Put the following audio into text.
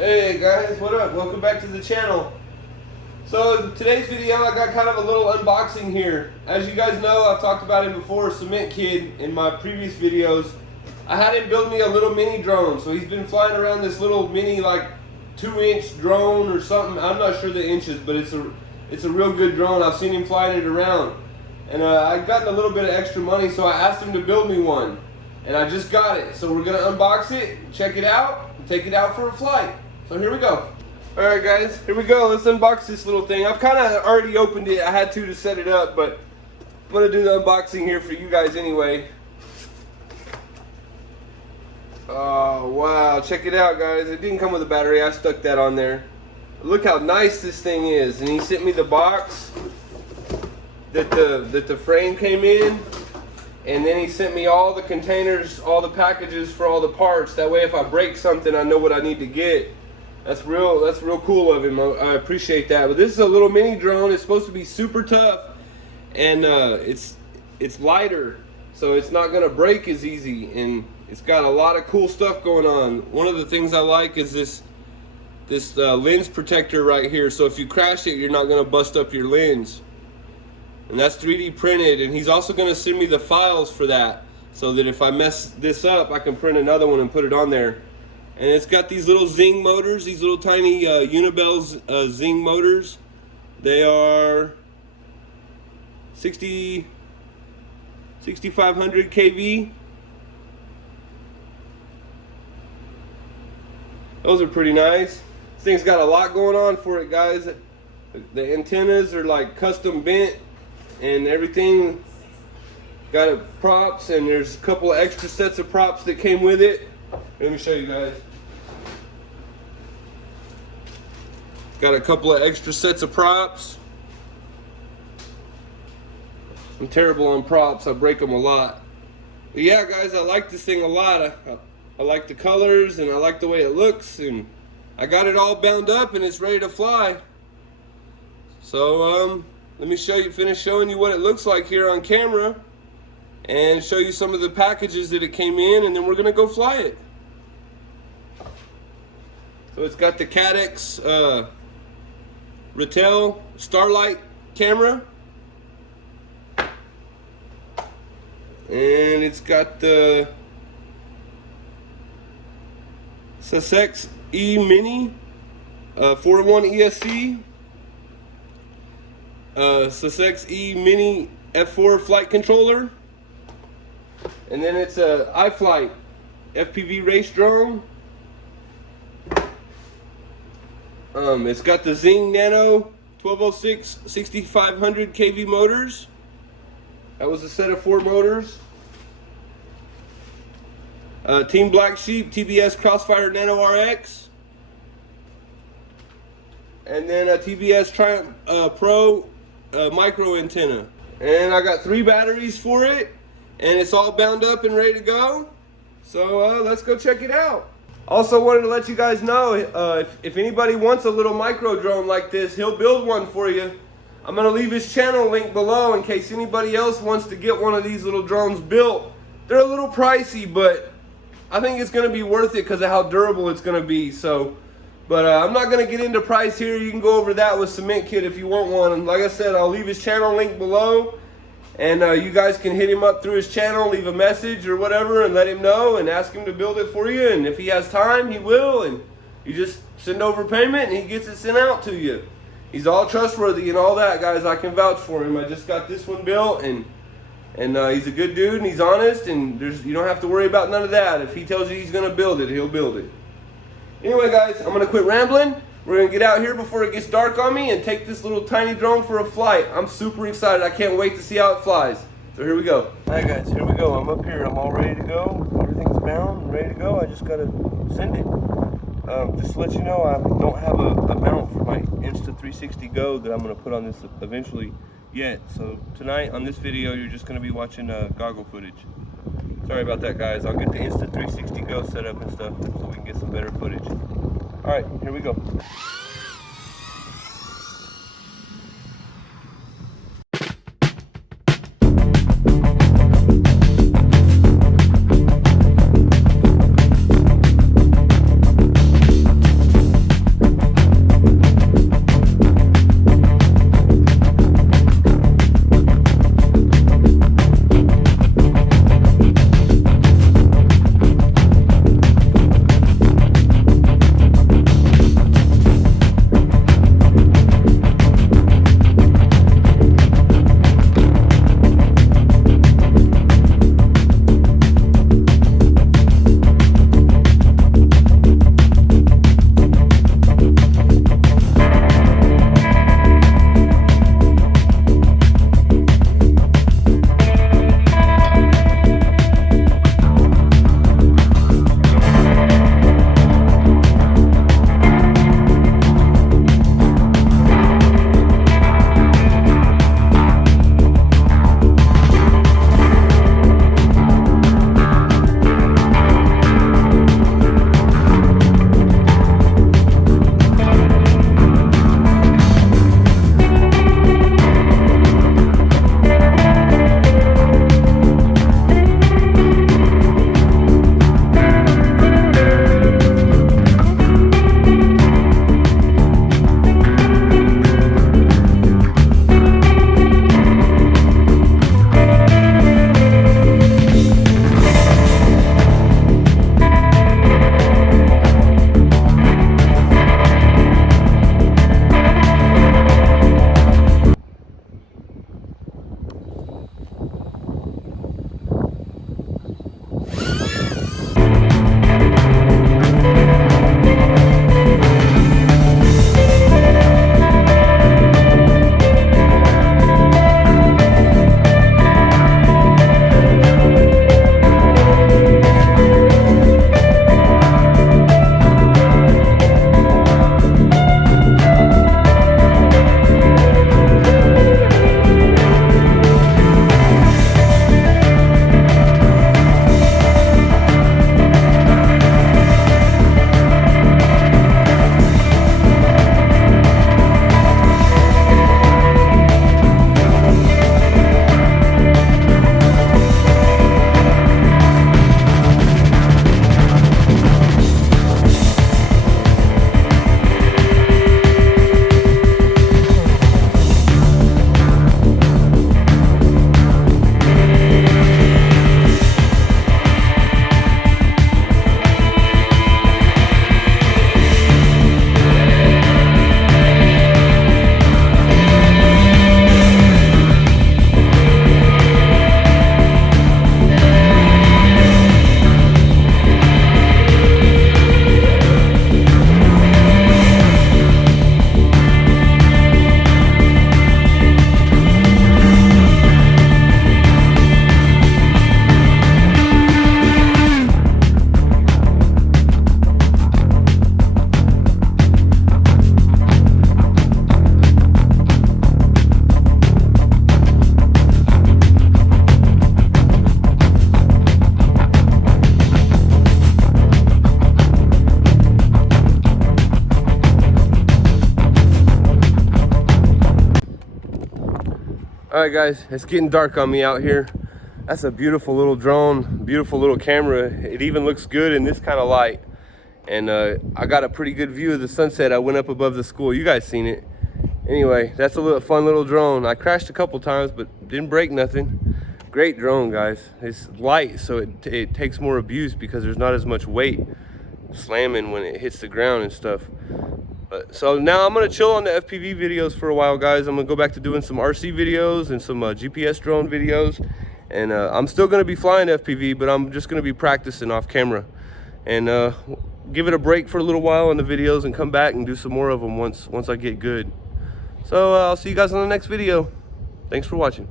Hey guys, what up? Welcome back to the channel. So today's video I got kind of a little unboxing here. As you guys know, I've talked about him before, CementKidd, in my previous videos. I had him build me a little mini drone. So he's been flying around this little mini like 2-inch drone or something. I'm not sure the inches, but it's a real good drone. I've seen him flying it around. And I'd gotten a little bit of extra money, so I asked him to build me one. And I just got it. So we're gonna unbox it, check it out, and take it out for a flight. So here we go. Alright guys, here we go. Let's unbox this little thing. I've kind of already opened it. I had to set it up, but I'm going to do the unboxing here for you guys anyway. Oh wow, check it out guys. It didn't come with a battery. I stuck that on there. Look how nice this thing is. And he sent me the box that the frame came in. And then he sent me all the containers, all the packages for all the parts. That way if I break something, I know what I need to get. That's real cool of him. I appreciate that. But this is a little mini drone. It's supposed to be super tough, and it's lighter, so it's not gonna break as easy. And it's got a lot of cool stuff going on. One of the things I like is this lens protector right here. So if you crash it, you're not gonna bust up your lens. And that's 3D printed. And he's also gonna send me the files for that, so that if I mess this up, I can print another one and put it on there. And it's got these little Zing motors, these little tiny Unibel Zing motors. They are 6500 kV. Those are pretty nice. This thing's got a lot going on for it, guys. The antennas are like custom bent and everything. Got props, and there's a couple of extra sets of props that came with it. Let me show you guys. Got a couple of extra sets of props. I'm terrible on props. I break them a lot. But yeah, guys, I like this thing a lot. I like the colors, and I like the way it looks. And I got it all bound up, and it's ready to fly. So let me finish showing you what it looks like here on camera, and show you some of the packages that it came in, and then we're gonna go fly it. So it's got the Cadex Ratel Starlight camera, and it's got the CementKidd E Mini 4-in-1 ESC, CementKidd E Mini F4 flight controller, and then it's a iFlight FPV race drone. It's got the Zing Nano 1206 6500 kV motors. That was a set of 4 motors. Team Black Sheep TBS Crossfire Nano RX. And then a TBS Triumph Pro micro antenna. And I got 3 batteries for it. And it's all bound up and ready to go. So let's go check it out. Also wanted to let you guys know, if anybody wants a little micro drone like this, he'll build one for you. I'm going to leave his channel link below in case anybody else wants to get one of these little drones built. They're a little pricey, but I think it's going to be worth it because of how durable it's going to be. So, but I'm not going to get into price here. You can go over that with CementKidd if you want one. And like I said, I'll leave his channel link below. And you guys can hit him up through his channel, leave a message or whatever, and let him know and ask him to build it for you. And if he has time, he will. And you just send over payment and he gets it sent out to you. He's all trustworthy and all that, guys. I can vouch for him. I just got this one built, and he's a good dude, and he's honest, and you don't have to worry about none of that. If he tells you he's going to build it, he'll build it. Anyway, guys, I'm going to quit rambling. We're going to get out here before it gets dark on me and take this little tiny drone for a flight. I'm super excited. I can't wait to see how it flies. So here we go. Alright guys, here we go. I'm up here. I'm all ready to go. Everything's bound and ready to go. I just got to send it. Just to let you know, I don't have a mount for my Insta360 Go that I'm going to put on this eventually yet. So tonight on this video, you're just going to be watching goggle footage. Sorry about that, guys. I'll get the Insta360 Go set up and stuff so we can get some better footage. Alright, here we go. All right, guys, it's getting dark on me out here. That's a beautiful little drone, beautiful little camera. It even looks good in this kind of light. And I got a pretty good view of the sunset. I went up above the school. You guys seen it. Anyway, that's a fun little drone. I crashed a couple times, but didn't break nothing. Great drone, guys. It's light, so it takes more abuse because there's not as much weight slamming when it hits the ground and stuff. So now I'm gonna chill on the FPV videos for a while, guys. I'm gonna go back to doing some RC videos and some GPS drone videos. And I'm still gonna be flying FPV, but I'm just gonna be practicing off camera. And give it a break for a little while on the videos and come back and do some more of them once I get good. So I'll see you guys on the next video. Thanks for watching.